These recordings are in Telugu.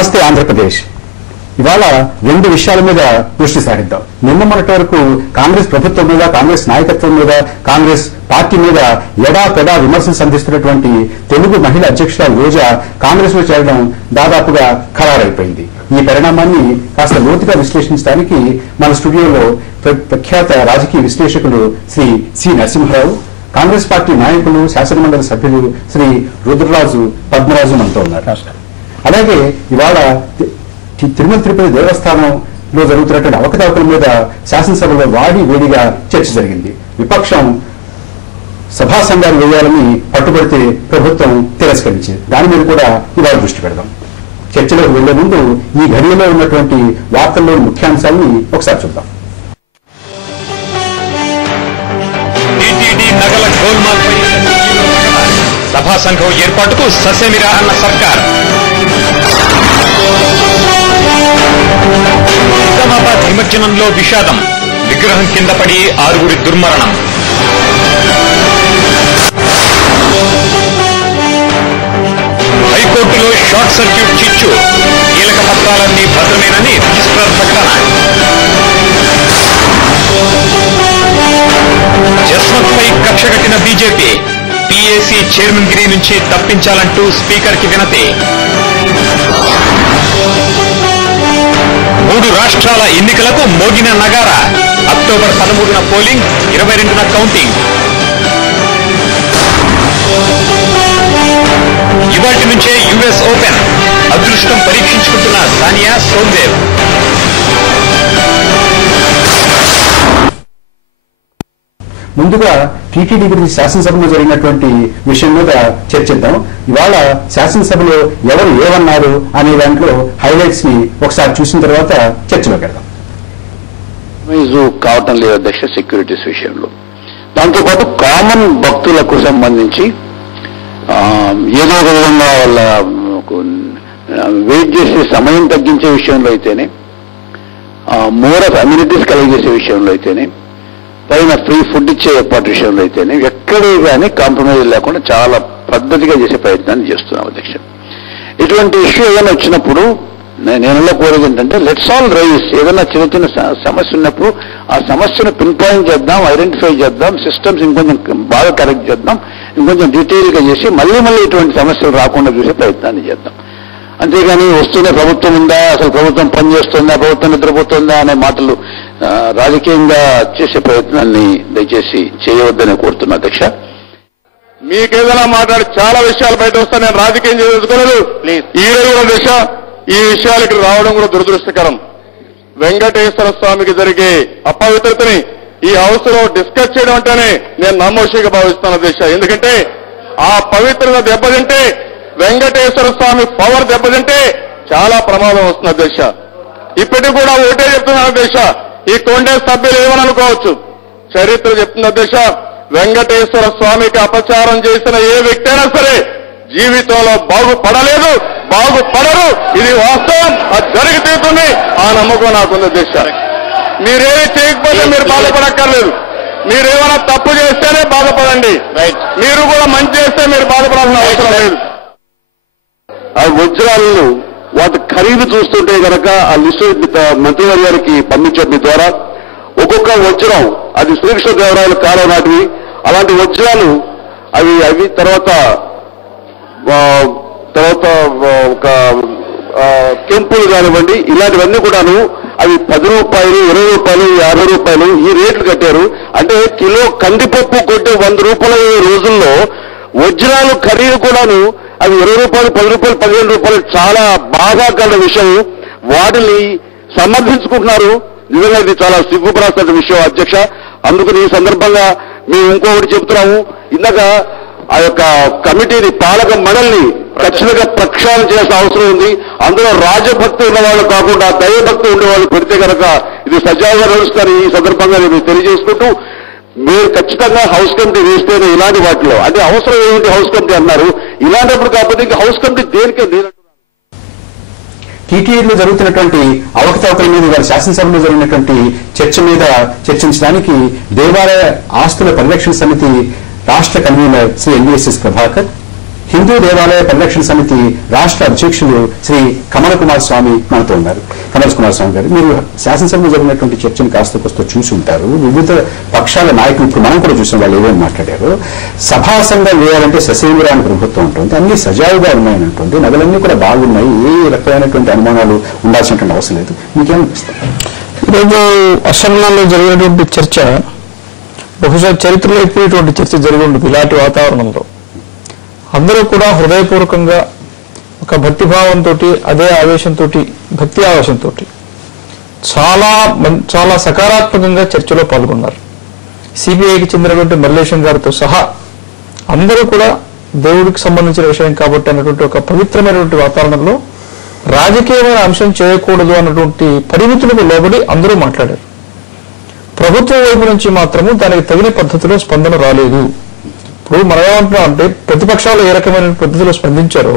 నమస్తే ఆంధ్రప్రదేశ్. ఇవాళ రెండు విషయాల మీద దృష్టి సారిద్దాం. నిన్న మొన్నటి వరకు కాంగ్రెస్ ప్రభుత్వం మీద, కాంగ్రెస్ నాయకత్వం మీద, కాంగ్రెస్ పార్టీ మీద ఎడాపెడా విమర్శలు సంధిస్తున్నటువంటి తెలుగు మహిళా అధ్యక్షురాలు రోజా కాంగ్రెస్ లో చేరడం దాదాపుగా ఖరారైపోయింది. ఈ పరిణామాన్ని కాస్త లోతుగా విశ్లేషించడానికి మన స్టూడియోలో ప్రఖ్యాత రాజకీయ విశ్లేషకులు శ్రీ సి నరసింహారావు, కాంగ్రెస్ పార్టీ నాయకులు, శాసనమండలి సభ్యులు శ్రీ రుద్రరాజు పద్మరాజు మనతో ఉన్నారు. అలాగే ఇవాళ తిరుమల తిరుపతి దేవస్థానంలో జరుగుతున్నటువంటి అవకతవకల మీద శాసనసభలో వేడిగా చర్చ జరిగింది. విపక్షం సభా సంఘాలు వేయాలని పట్టుబడితే ప్రభుత్వం తిరస్కరించింది. దాని మీద కూడా ఇవాళ దృష్టి పెడదాం. చర్చలోకి వెళ్లే ముందు ఈ ఘడియలో ఉన్నటువంటి వార్తల్లోని ముఖ్యాంశాలని ఒకసారి చూద్దాం. సభా సంఘం ఏర్పాటుకు ససేమిరా అన్న సర్కార్. నిజామాబాద్ నిమజ్జనంలో విషాదం, విగ్రహం కింద పడి 6 దుర్మరణం. హైకోర్టులో షార్ట్ సర్క్యూట్ చిచ్చు, కీలక పత్రాలన్నీ భద్రమేనని రిజిస్ట్రార్ ప్రకటన. జస్వంత్ పై కక్ష కట్టిన బీజేపీ, పీఏసీ చైర్మన్ గిరి నుంచి తప్పించాలంటూ స్పీకర్ కి వినతి. 3 రాష్ట్రాల ఎన్నికలకు మోగిన నగారా, అక్టోబర్ 13న పోలింగ్, 22న కౌంటింగ్. ఇవాటి నుంచే యుఎస్ ఓపెన్, అదృష్టం పరీక్షించుకుంటున్న సానియా సోమ్దేవ్. ముందుగా టీటీడీ గురించి శాసనసభలో జరిగినటువంటి విషయం మీద చర్చిద్దాం. ఇవాళ శాసనసభలో ఎవరు ఏమన్నారు అనే దాంట్లో హైలైట్స్ ని ఒకసారి చూసిన తర్వాత చర్చలోకి వెళ్దాం. కావటం లేదు అధ్యక్ష సెక్యూరిటీస్ విషయంలో. దాంతోపాటు కామన్ భక్తులకు సంబంధించి ఏదో ఒక విధంగా వాళ్ళ వెయిట్ చేసే సమయం తగ్గించే విషయంలో అయితేనే, మోర్ ఆఫ్ అమ్యూనిటీస్ కలిగజేసే విషయంలో అయితేనే, పైన ఫ్రీ ఫుడ్ ఇచ్చే ఏర్పాటు విషయంలో అయితేనే ఎక్కడే కానీ కాంప్రమైజ్ లేకుండా చాలా పద్ధతిగా చేసే ప్రయత్నాన్ని చేస్తున్నాం అధ్యక్ష. ఇటువంటి ఇష్యూ ఏదైనా వచ్చినప్పుడు నేను కోరేది ఏంటంటే, లెట్స్ ఆల్ రైజ్. ఏదైనా చిన్న చిన్న సమస్య ఉన్నప్పుడు ఆ సమస్యను పిన్ పాయింట్ చేద్దాం, ఐడెంటిఫై చేద్దాం, సిస్టమ్స్ ఇంకొంచెం బాగా కరెక్ట్ చేద్దాం, ఇంకొంచెం డీటెయిల్గా చేసి మళ్ళీ మళ్ళీ సమస్యలు రాకుండా చూసే ప్రయత్నాన్ని చేద్దాం. అంతేగాని వస్తూనే ప్రభుత్వం ఉందా, అసలు ప్రభుత్వం పనిచేస్తుందా, ప్రభుత్వం నిద్రపోతుందా అనే మాటలు రాజకీయంగా చేసే ప్రయత్నాన్ని దయచేసి చేయవద్దని కోరుతున్నా అధ్యక్ష. మీకేదైనా మాట్లాడి చాలా విషయాలు బయట వస్తా, నేను రాజకీయం చేసుకోలేదు. ఈ రోజు కూడా దిశ ఈ విషయాలు ఇక్కడ రావడం కూడా దురదృష్టకరం. వెంకటేశ్వర స్వామికి జరిగే అపవిత్రతని ఈ హౌస్ లో డిస్కస్ చేయడం అంటేనే నేను నామోషిగా భావిస్తాను దిశ. ఎందుకంటే ఆ పవిత్రత దెబ్బతింటే, వెంకటేశ్వర స్వామి పవర్ దెబ్బతింటే చాలా ప్రమాదం వస్తుంది దిశ. ఇప్పటికి కూడా ఒకటే చెప్తున్నాను దిశ, ఈ కాంగ్రెస్ సభ్యులు ఏమని అనుకోవచ్చు, చరిత్ర చెప్తున్న దిశ, వెంకటేశ్వర స్వామికి అపచారం చేసిన ఏ వ్యక్తి అయినా సరే జీవితంలో బాగుపడలేదు, బాగుపడరు. ఇది వాస్తవం, అది జరిగి తీరుతుంది. ఆ నమ్మకం నాకుంది దిశ. మీరేమి చేయకపోతే మీరు బాధపడక్కర్లేదు. మీరేమైనా తప్పు చేస్తేనే బాధపడండి. మీరు కూడా మంచి చేస్తే మీరు బాధపడాల్సిన అవసరం లేదు. ఆ వజ్రాలను వాటి ఖరీదు చూస్తుంటే కనుక ఆ లిస్టు మంత్రివారి గారికి పంపించడం ద్వారా ఒక్కొక్క వజ్రం అది శ్రీకృష్ణదేవరాయల కాలం నాటివి. అలాంటి వజ్రాలు అవి తర్వాత ఒక కెంపులు కానివ్వండి, ఇలాంటివన్నీ కూడాను అవి 10 రూపాయలు, 20 రూపాయలు, 50 రూపాయలు ఈ రేట్లు కట్టారు. అంటే కిలో కందిపప్పు కొట్టి 100 రూపాయల రోజుల్లో వజ్రాలు ఖరీదు కూడాను అవి 20 రూపాయలు, 10 రూపాయలు, 15 రూపాయలు. చాలా బాధాకరమైన విషయం. వాటిని సమర్థించుకుంటున్నారు. నిజంగా ఇది చాలా సిగ్గుపడాల్సిన విషయం అధ్యక్ష. అందుకని ఈ సందర్భంగా మేము ఇంకొకటి చెబుతున్నాము. ఇందాక ఆ యొక్క కమిటీని, పాలక మండలిని ఖచ్చితంగా ప్రక్షాళన చేయాల్సిన అవసరం ఉంది. అందులో రాజభక్తి ఉన్నవాళ్ళు కాకుండా దైవభక్తి ఉండేవాళ్ళు పెడితే కనుక ఇది సజావుగా నడుస్తారు. ఈ సందర్భంగా నేను తెలియజేసుకుంటూ, మీరు ఖచ్చితంగా హౌస్ కమిటీ వేస్తేనే ఇలాంటి వాటిలో అంటే అవసరం ఏమిటి హౌస్ కమిటీ అన్నారు. ఇలాంటప్పుడు కాబట్టి ఇంకా హౌస్ కమిటీ దేనికే లేదంటున్నారు. టీటీడీలో జరుగుతున్నటువంటి అవకతవకల మీద ఇవాళ శాసనసభలో జరిగినటువంటి చర్చ మీద చర్చించడానికి దేవాలయ ఆస్తుల పరిరక్షణ సమితి రాష్ట్ర కన్వీనర్ శ్రీ ఎన్వీఎస్ఎస్ ప్రభాకర్, హిందూ దేవాలయ పరిరక్షణ సమితి రాష్ట్ర అధ్యక్షులు శ్రీ కమల్ కుమార్ స్వామి మనతో ఉన్నారు. కమల్ కుమార్ స్వామి గారు, మీరు శాసనసభలో జరిగినటువంటి చర్చను కాస్త కొస్త చూసి ఉంటారు. వివిధ పక్షాల నాయకులు, ఇప్పుడు మనం కూడా చూసిన వాళ్ళు ఏమేమి మాట్లాడారు. సభాసంగా వేయాలంటే ససేమిరాని ప్రభుత్వం ఉంటుంది, అన్ని సజావుగా ఉన్నాయని ఉంటుంది, నగలన్నీ కూడా బాగున్నాయి, ఏ రకమైనటువంటి అనుమానాలు ఉండాల్సినటువంటి అవసరం లేదు. మీకేమనిపిస్తుంది? ఈరోజు అసెంబ్లీలో జరిగినటువంటి చర్చ బహుశా చరిత్రలో ఎప్పుడు ఇటువంటి చర్చ జరిగి ఉండదు. ఇలాంటి వాతావరణంలో అందరూ కూడా హృదయపూర్వకంగా ఒక భక్తిభావంతో, అదే ఆవేశంతో, భక్తి ఆవేశంతో చాలా సకారాత్మకంగా చర్చలో పాల్గొన్నారు. సిబిఐకి చెందినటువంటి మల్లేశం గారితో సహా అందరూ కూడా దేవుడికి సంబంధించిన విషయం కాబట్టి అన్నటువంటి ఒక పవిత్రమైనటువంటి వాతావరణంలో రాజకీయమైన అంశం చేయకూడదు అన్నటువంటి పరిమితులకు లోబడి అందరూ మాట్లాడారు. ప్రభుత్వం వైపు నుంచి మాత్రము దానికి తగిన పద్ధతిలో స్పందన రాలేదు. ఇప్పుడు మనం ఏమంటున్నాం అంటే ప్రతిపక్షాలు ఏ రకమైన పద్ధతిలో స్పందించారో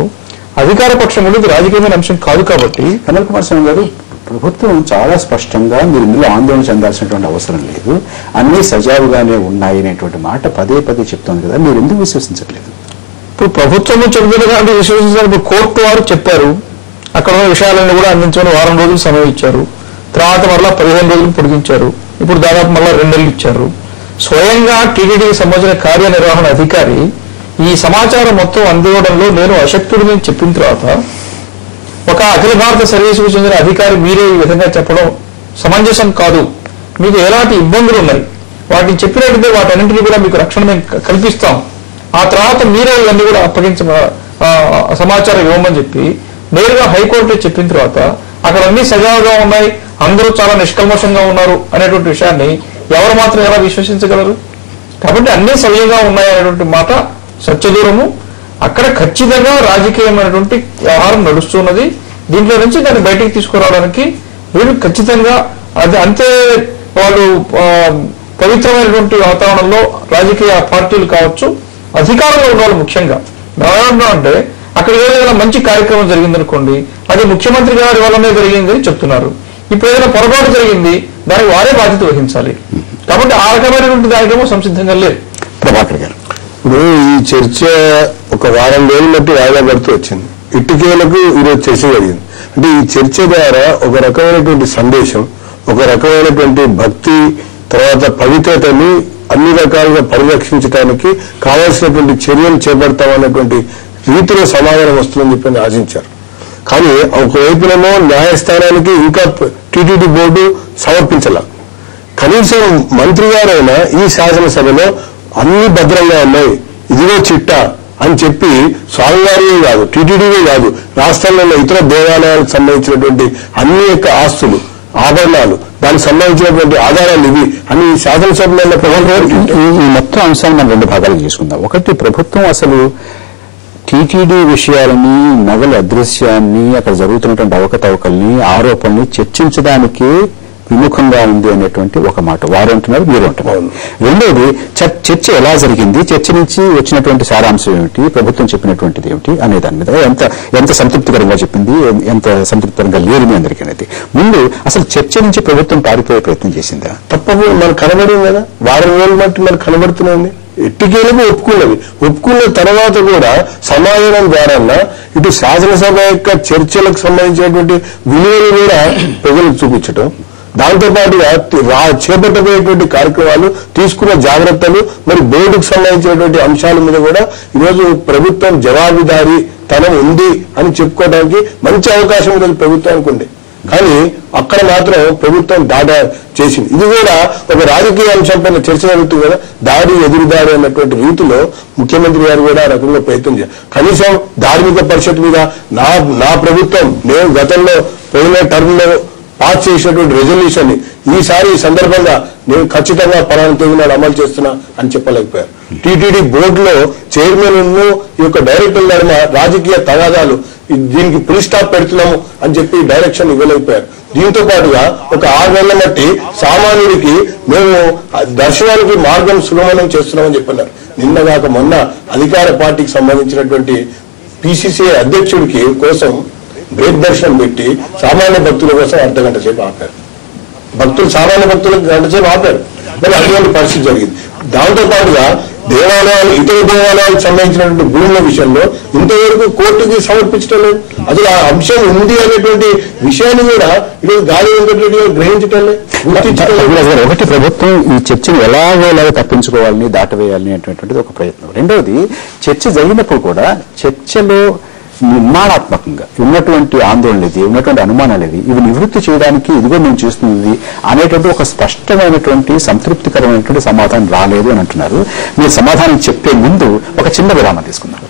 అధికార పక్షం ఇది రాజకీయమైన అంశం కాదు. కాబట్టి కమల్ కుమార్ స్వామి గారు, ప్రభుత్వం చాలా స్పష్టంగా మీరు ఇందులో ఆందోళన చెందాల్సినటువంటి అవసరం లేదు, అన్ని సజావుగానే ఉన్నాయి అనేటువంటి మాట పదే పదే చెప్తోంది కదా, మీరు ఎందుకు విశ్వసించట్లేదు? ఇప్పుడు ప్రభుత్వం చెబుతుంది కాబట్టి విశ్వసించారు. కోర్టు వారు చెప్పారు, అక్కడ ఉన్న విషయాలన్నీ కూడా అందించమని వారం రోజులు సమయం ఇచ్చారు. తర్వాత మరలా 15 రోజులు పొడిగించారు. ఇప్పుడు దాదాపు మళ్ళా 2 నెలలు ఇచ్చారు. స్వయంగా టీటీడీకి సంబంధించిన కార్యనిర్వహణ అధికారి ఈ సమాచారం మొత్తం అందివ్వడంలో నేను అశక్తుడిని చెప్పిన తర్వాత ఒక అఖిల భారత సర్వీసుకు చెందిన అధికారి మీరే ఈ విధంగా చెప్పడం సమంజసం కాదు, మీకు ఎలాంటి ఇబ్బందులు ఉన్నాయి, వాటిని చెప్పినట్టు వాటన్నింటినీ కూడా మీకు రక్షణ మేము కల్పిస్తాం, ఆ తర్వాత మీరే ఇవన్నీ కూడా సమాచారం ఇవ్వమని చెప్పి నేరుగా హైకోర్టు చెప్పిన తర్వాత అక్కడ అన్ని సజావుగా ఉన్నాయి, అందరూ చాలా నిష్కల్మషంగా ఉన్నారు అనేటువంటి విషయాన్ని ఎవరు మాత్రం ఎలా విశ్వసించగలరు? కాబట్టి అన్ని సవ్యంగా ఉన్నాయనేటువంటి మాట సత్యదూరము. అక్కడ ఖచ్చితంగా రాజకీయమైనటువంటి వ్యవహారం నడుస్తున్నది. దీంట్లో నుంచి దాన్ని బయటికి తీసుకురావడానికి వీళ్ళు ఖచ్చితంగా అది అంతే వాళ్ళు పవిత్రమైనటువంటి వాతావరణంలో రాజకీయ పార్టీలు కావచ్చు, అధికారంలో ఉన్న వాళ్ళు ముఖ్యంగా అంటే అక్కడ ఏదైనా మంచి కార్యక్రమం జరిగిందనుకోండి, అది ముఖ్యమంత్రి గారి వల్లనే జరిగిందని చెప్తున్నారు. ఇప్పుడు ఏదైనా పొరపాటు జరిగింది, దానికి వారే బాధ్యత వహించాలి. కాబట్టి ఆ రకమైనటువంటి దానికేమో సంసిద్ధంగా లేదు. ప్రభాకర్ గారు, ఇప్పుడు ఈ చర్చ ఒక వారం రోజుల బట్టి వాయిదా పడుతూ వచ్చింది. ఇటుకేలకు ఈరోజు చర్చ జరిగింది. అంటే ఈ చర్చ ద్వారా ఒక రకమైనటువంటి సందేశం, ఒక రకమైనటువంటి భక్తి, తర్వాత పవిత్రతని అన్ని రకాలుగా పరిరక్షించడానికి కావాల్సినటువంటి చర్యలు చేపడతామన్నటువంటి రీతిలో సమాధానం వస్తుందని చెప్పి ఆశించారు. కానీ ఒకవైపునేమో న్యాయస్థానానికి ఇంకా టీటీడీ బోర్డు సమర్పించాల. కనీసం మంత్రి గారైనా ఈ శాసనసభలో అన్ని భద్రంగా ఉన్నాయి, ఇదిగో చిట్టా అని చెప్పి స్వామివారి కాదు, టీటీడీ కాదు, రాష్ట్రంలో ఇతర దేవాలయాలకు సంబంధించినటువంటి అన్ని యొక్క ఆస్తులు, ఆభరణాలు, దానికి సంబంధించినటువంటి ఆధారాలు ఇవి అని శాసనసభలో ఈ మొత్తం అంశాన్ని మనం 2 భాగాలు చేసుకుందాం. ఒకటి, ప్రభుత్వం అసలు టీటీడీ విషయాలని, నగల అదృశ్యాన్ని, అక్కడ జరుగుతున్నటువంటి అవకతవకల్ని, ఆరోపణల్ని చర్చించడానికి విముఖంగా ఉంది అనేటువంటి ఒక మాట వారు అంటున్నారు, మీరు అంటున్నారు. రెండోది, చర్చ ఎలా జరిగింది, చర్చ నుంచి వచ్చినటువంటి సారాంశం ఏమిటి, ప్రభుత్వం చెప్పినటువంటిది ఏమిటి అనే దాని మీద ఎంత సంతృప్తికరంగా చెప్పింది, ఎంత సంతృప్తికరంగా లేదు మీ అందరికీ అనేది. ముందు అసలు చర్చ నుంచి ప్రభుత్వం పారిపోయే ప్రయత్నం చేసిందా? తప్పకుండా మనకు కనబడింది కదా, వారం రోజుల మట్టి మనకు కనబడుతుంది. ఎట్టికేలకు ఒప్పుకున్న తర్వాత కూడా సమాధానం ద్వారా ఇటు శాసనసభ యొక్క చర్చలకు సంబంధించినటువంటి విలువలు కూడా ప్రజలకు చూపించడం, దాంతో పాటుగా చేపట్టబోయేటువంటి కార్యక్రమాలు, తీసుకున్న జాగ్రత్తలు, మరి బోర్డుకు సంబంధించినటువంటి అంశాల మీద కూడా ఈరోజు ప్రభుత్వం జవాబుదారీ తనం ఉంది అని చెప్పుకోవడానికి మంచి అవకాశం ఈరోజు ప్రభుత్వానికి ఉంది. కానీ అక్కడ మాత్రం ప్రభుత్వం దాడి చేసింది. ఇది కూడా ఒక రాజకీయ అంశం పైన చర్చ జరుగుతుంది కదా, దాడి ఎదురుదాడి అన్నటువంటి రీతిలో ముఖ్యమంత్రి గారు కూడా రకంగా ప్రయత్నం చేశారు. కనీసం ధార్మిక పరిషత్ మీద నా ప్రభుత్వం నేను గతంలో పోయిన టర్మ్ లో పాస్ చేసినటువంటి రెజల్యూషన్ ని ఈసారి ఈ సందర్భంగా నేను ఖచ్చితంగా పలానా తేదీనాడు అమలు చేస్తున్నా అని చెప్పలేకపోయారు. టీటీడీ బోర్డులో చైర్మన్ ఈ యొక్క డైరెక్టర్ నడుమ రాజకీయ తగాదాలు, దీనికి ఫుల్ స్టాప్ పెడుతున్నాము అని చెప్పి డైరెక్షన్ ఇవ్వలేకపోయారు. దీంతో పాటుగా ఒక 6 నెలల బట్టి సామాన్యుడికి మేము దర్శనానికి మార్గం సుగమనం చేస్తున్నామని చెప్పన్నారు. నిన్నగాక మొన్న అధికార పార్టీకి సంబంధించినటువంటి పిసిసిఐ అధ్యక్షుడికి కోసం బ్రేక్ దర్శనం పెట్టి సామాన్య భక్తుల కోసం అర్ధగంట సేపు ఆపారు. సామాన్య భక్తులకు గంట సేపు ఆపారు. మరి అటువంటి పరిస్థితి జరిగింది. దాంతో పాటుగా దేవాలయాలు ఇతర దేవాలయాలకు సంబంధించినటువంటి భూముల విషయంలో ఇంతవరకు కోర్టుకి సమర్పించడం లేదు. అసలు ఆ అంశం ఉంది అనేటువంటి విషయాన్ని కూడా ఈరోజు గాలి వెంకటరెడ్డి గారు గ్రహించటం లేదు, గుర్తించడం లేదు. ఒకటి, ప్రభుత్వం ఈ చర్చను ఎలాగోలాగా తప్పించుకోవాలని, దాటవేయాలని అనేటువంటిది ఒక ప్రయత్నం. రెండవది, చర్చ జరిగినప్పుడు కూడా చర్చలో నిర్మాణాత్మకంగా ఉన్నటువంటి ఆందోళన ఇది, ఉన్నటువంటి అనుమానాలు ఇది, ఇవి నివృత్తి చేయడానికి ఇదిగో మేము చేస్తుంది అనేటువంటి ఒక స్పష్టమైనటువంటి సంతృప్తికరమైనటువంటి సమాధానం రాలేదు అని అంటున్నారు. మీరు సమాధానం చెప్పే ముందు ఒక చిన్న విరామం తీసుకుందాం.